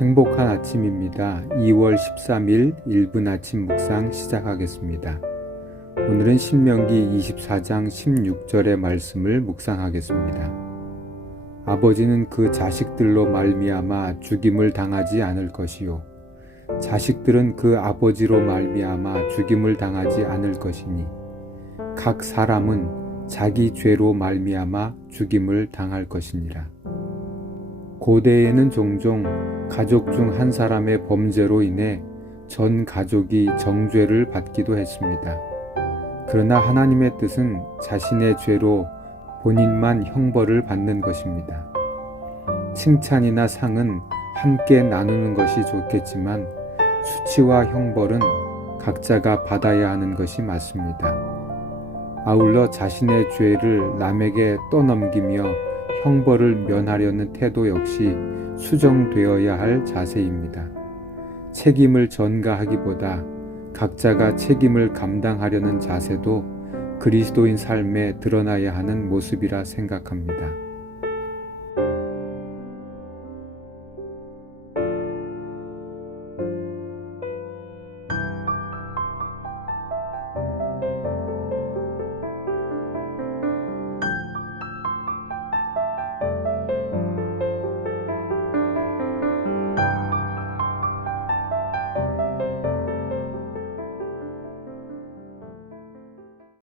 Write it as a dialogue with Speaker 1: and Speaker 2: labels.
Speaker 1: 행복한 아침입니다. 2월 13일 1분 아침 묵상 시작하겠습니다. 오늘은 신명기 24장 16절의 말씀을 묵상하겠습니다. 아버지는 그 자식들로 말미암아 죽임을 당하지 않을 것이요 자식들은 그 아버지로 말미암아 죽임을 당하지 않을 것이니 각 사람은 자기 죄로 말미암아 죽임을 당할 것이니라. 고대에는 종종 가족 중 한 사람의 범죄로 인해 전 가족이 정죄를 받기도 했습니다. 그러나 하나님의 뜻은 자신의 죄로 본인만 형벌을 받는 것입니다. 칭찬이나 상은 함께 나누는 것이 좋겠지만 수치와 형벌은 각자가 받아야 하는 것이 맞습니다. 아울러 자신의 죄를 남에게 떠넘기며 형벌을 면하려는 태도 역시 수정되어야 할 자세입니다. 책임을 전가하기보다 각자가 책임을 감당하려는 자세도 그리스도인 삶에 드러나야 하는 모습이라 생각합니다.